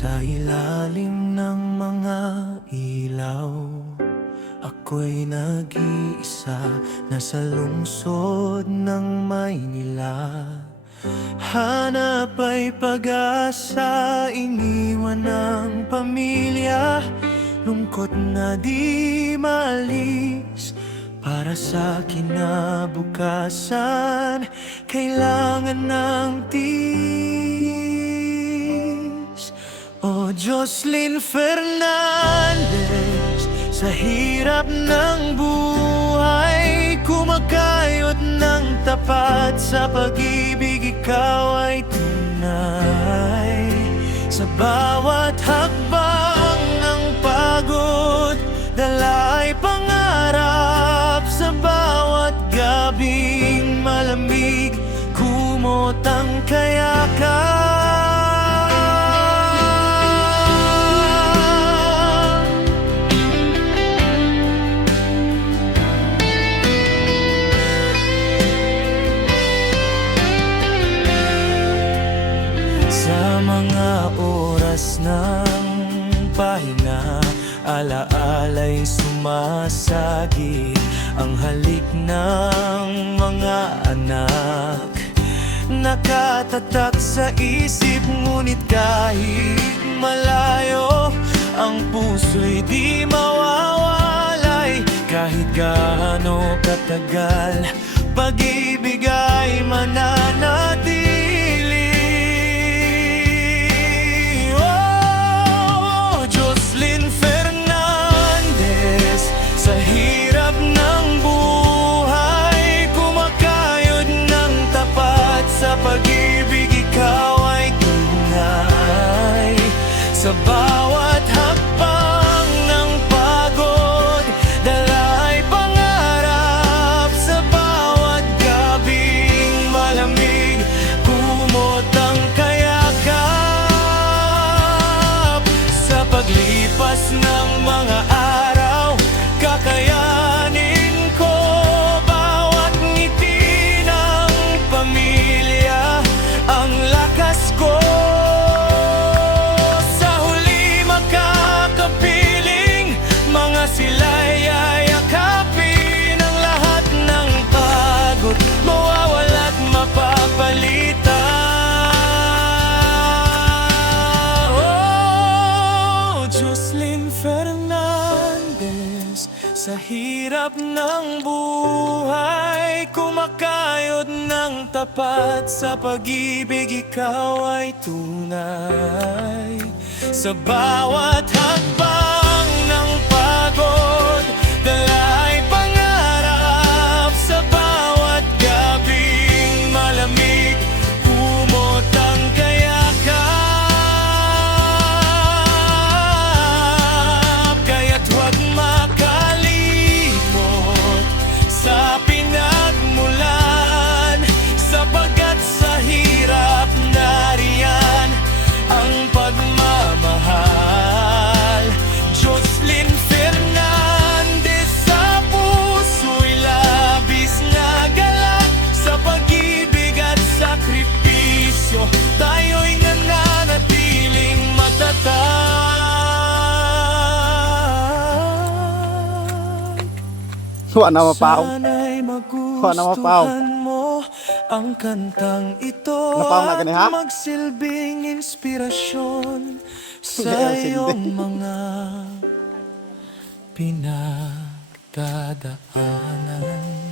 Sa ilalim ng mga ilaw, ako'y nag-iisa nasa lungsod ng Maynila. Hanap ay pag-asa, iniwan ng pamilya, lungkot na di maalis. Para sa kinabukasan, kailangan ng tiis. O Jocelyn Fernandez, sa hirap ng buhay, kumakayod ng tapat. Sa pag-ibig ikaw ay tunay. Sa bawat hakbang ng pagod, dala ay pangarap. Sa bawat gabing malamig, kumot ang kayakan. Sa mga oras ng pahinga, alaala'y sumasagi ang halik ng mga anak. Nakatatak sa isip, ngunit kahit malayo, ang puso'y di mawawalay. Kahit gaano katagal, pag-ibig ay mananatili. Sa bawat hakbang ng pagod, dala ay pangarap. Sa bawat gabing malamig, kumot ang kayakap. Sa paglipas ng mga araw, kakayanin ko bawat ngiti ng pamilya. Ang lakas ko sila'y yayakapin. Ang lahat ng pagod mawawala't mapapalitan. Oh, Jocelyn Fernandez, sa hirap ng buhay, kumakayod ng tapat. Sa pag-ibig ikaw ay tunay. Sa bawat hakbang ng pagod, dala ay pangarap. Sa bawat gabing malamig, kumot ang kayakap. Kaya't huwag makalimot sa pinagmulan, sapagkat sa hirap nariyan ang pagmamahal. Jocelyn Fernandez, sa puso'y labis na galak. Sa pag-ibig at sakripisyo, tayo'y nananatiling matatag. Sana'y magustuhan mo ang kantang ito at magsilbing inspirasyon sa iyong mga pinagdadaanan.